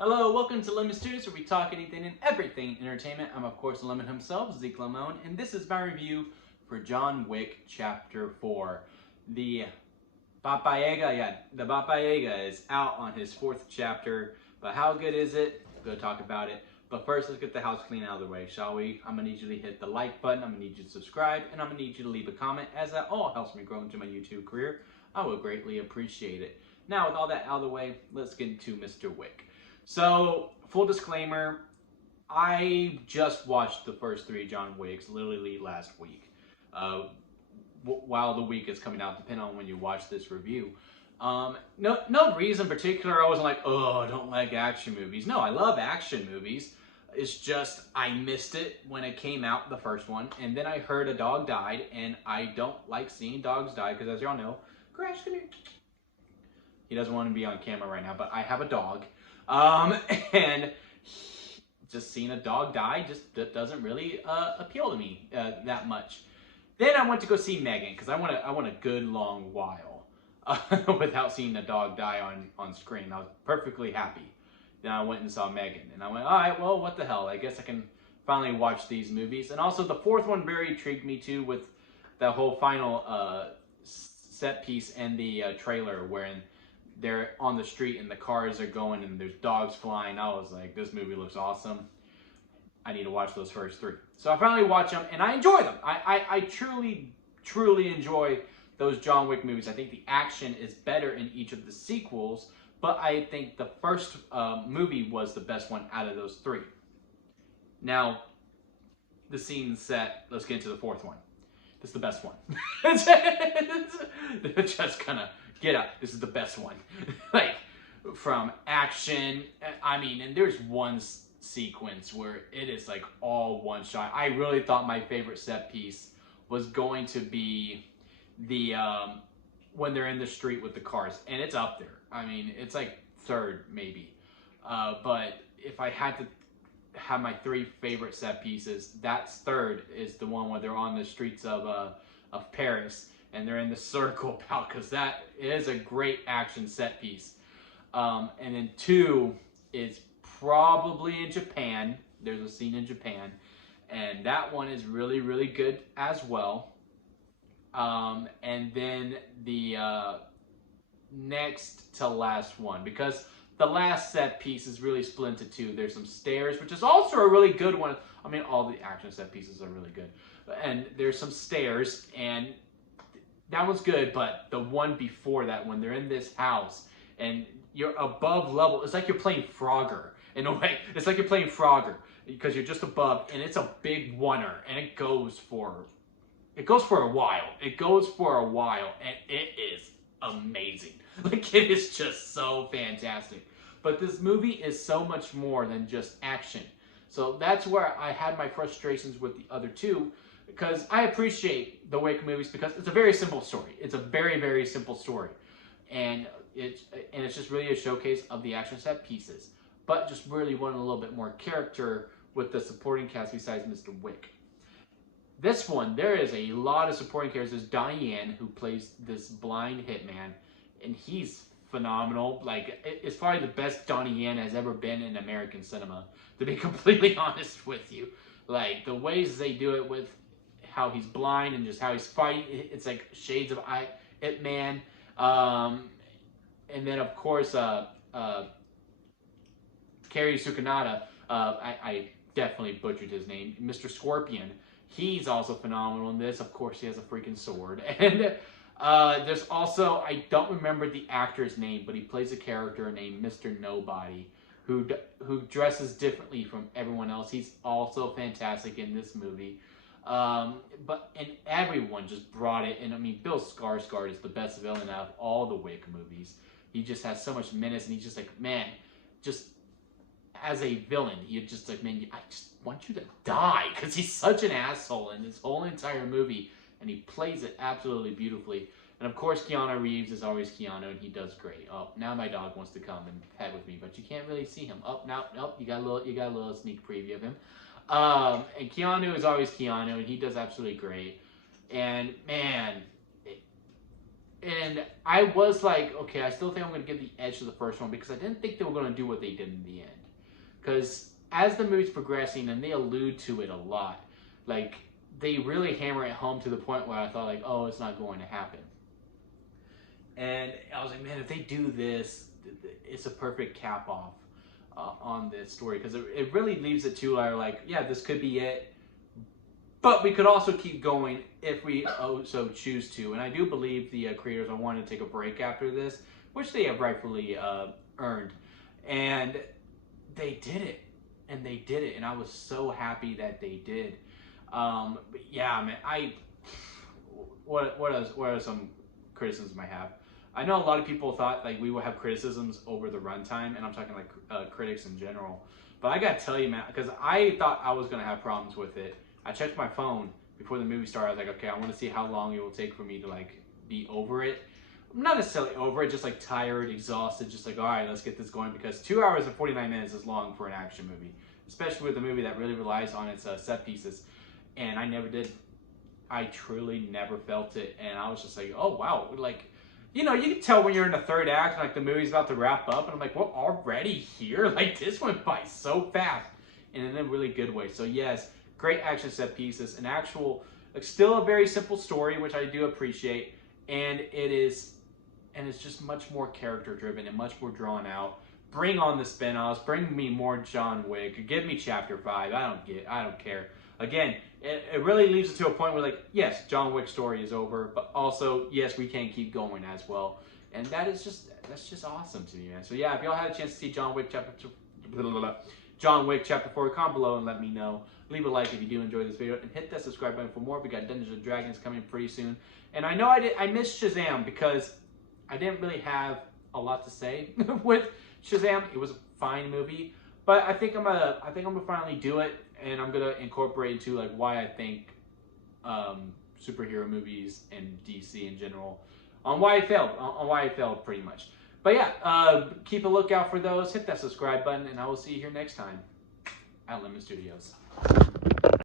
Hello, welcome to Lemon Studios, where we talk anything and everything entertainment. I'm, of course, Lemon himself, Zeke Lemon, and this is my review for John Wick Chapter 4. The Baba Yaga, the Baba Yaga is out on his 4th chapter, but how good is it? We'll go talk about it. But first, let's get the house clean out of the way, shall we? I'm going to need you to hit the like button, I'm going to need you to subscribe, and I'm going to need you to leave a comment, as that all helps me grow into my YouTube career. I would greatly appreciate it. Now, with all that out of the way, let's get into Mr. Wick. So, full disclaimer, I just watched the first 3 John Wicks literally last week. While the week is coming out, depending on when you watch this review. No reason in particular. I wasn't like, oh, I don't like action movies. No, I love action movies. It's just I missed it when it came out, the first one. And then I heard a dog died, and I don't like seeing dogs die because, as y'all know, Crash, come here. He doesn't want to be on camera right now, but I have a dog. And just seeing a dog die just doesn't really appeal to me that much. Then I went to go see Megan because I want a good long while without seeing a dog die on screen. I was perfectly happy. Then I went and saw Megan, and I went, all right, well, what the hell? I guess I can finally watch these movies. And also the 4th one very intrigued me too, with the whole final set piece and the trailer wherein they're on the street and the cars are going and there's dogs flying. I was like, this movie looks awesome. I need to watch those first 3. So I finally watched them and I enjoy them. I truly enjoy those John Wick movies. I think the action is better in each of the sequels, but I think the first movie was the best one out of those 3. Now, the scene set, let's get into the 4th one. This is the best one. Just gonna get up. This is the best one. Like, from action, I mean, and there's one sequence where it is like all one shot. I really thought my favorite set piece was going to be the when they're in the street with the cars, and it's up there. I mean, it's like 3rd maybe. But if I had to have my 3 favorite set pieces, that's 3rd is the one where they're on the streets of Paris and they're in the circle about, because that is a great action set piece. And then 2 is probably in Japan. There's a scene in Japan, and that one is really good as well. And then the next to last one, because the last set piece is really split into 2. There's some stairs, which is also a really good one. I mean, all the action set pieces are really good. And there's some stairs, and that one's good, but the one before that, when they're in this house, and you're above level, it's like you're playing Frogger, in a way. It's like you're playing Frogger, because you're just above, and it's a big oneer, and it goes for a while. It goes for a while, and it is amazing. Like, it is just so fantastic. But this movie is so much more than just action. So that's where I had my frustrations with the other 2, because I appreciate the Wick movies because it's a very simple story. It's a very simple story. And it's just really a showcase of the action set pieces. But just really wanted a little bit more character with the supporting cast besides Mr. Wick. This one, there is a lot of supporting characters. There's Diane, who plays this blind hitman, and he's phenomenal. Like, it's probably the best Donnie Yen has ever been in American cinema, to be completely honest with you. Like, the ways they do it with how he's blind and just how he's fighting, it's like shades of Ip Man. And then, of course, Cary Sukanada, I definitely butchered his name, Mr. Scorpion. He's also phenomenal in this. Of course, he has a freaking sword. And there's also, I don't remember the actor's name, but he plays a character named Mr. Nobody, who dresses differently from everyone else. He's also fantastic in this movie. And everyone just brought it. And I mean, Bill Skarsgård is the best villain out of all the Wick movies. He just has so much menace, and he's just like, man, just as a villain, you're just like, man, I just want you to die, because he's such an asshole in this whole entire movie, and he plays it absolutely beautifully. And of course, Keanu Reeves is always Keanu, and he does great. Oh, now my dog wants to come and pet with me, but you can't really see him. Oh, no, you got a little sneak preview of him. And Keanu is always Keanu, and he does absolutely great. And man, And I was like, okay, I still think I'm going to give the edge to the first one because I didn't think they were going to do what they did in the end. Because as the movie's progressing, and they allude to it a lot, like, they really hammer it home to the point where I thought, like, oh, it's not going to happen. And I was like, man, if they do this, it's a perfect cap off on this story. Because it really leaves it to our, like, yeah, this could be it. But we could also keep going if we so choose to. And I do believe the creators are wanting to take a break after this, which they have rightfully earned. And they did it. And they did it. And I was so happy that they did. But yeah, man, what are some criticisms I have? I know a lot of people thought like we would have criticisms over the runtime, and I'm talking like critics in general. But I gotta tell you, man, because I thought I was gonna have problems with it. I checked my phone before the movie started. I was like, okay, I want to see how long it will take for me to like be over it. I'm not necessarily over it, just like tired, exhausted, just like, all right, let's get this going, because 2 hours and 49 minutes is long for an action movie, especially with a movie that really relies on its set pieces. And I never did. I truly never felt it, and I was just like, oh wow, like, you know, you can tell when you're in the third act, and like the movie's about to wrap up, and I'm like, we're already here? Like, this went by so fast, and in a really good way. So yes, great action set pieces, an actual, like, still a very simple story, which I do appreciate, and it's just much more character driven and much more drawn out. Bring on the spin-offs, bring me more John Wick, give me chapter 5, I don't care. Again, it really leaves it to a point where, like, yes, John Wick's story is over, but also, yes, we can keep going as well. And that's just awesome to me, man. So yeah, if y'all had a chance to see John Wick Chapter 4, comment below and let me know. Leave a like if you do enjoy this video, and hit that subscribe button for more. We got Dungeons and Dragons coming pretty soon. And I know I missed Shazam because I didn't really have a lot to say with Shazam. It was a fine movie, but I think I'm gonna finally do it, and I'm gonna incorporate into like why I think superhero movies and DC in general, on why I failed pretty much. But yeah, keep a lookout for those. Hit that subscribe button, and I will see you here next time at Lemon Studios.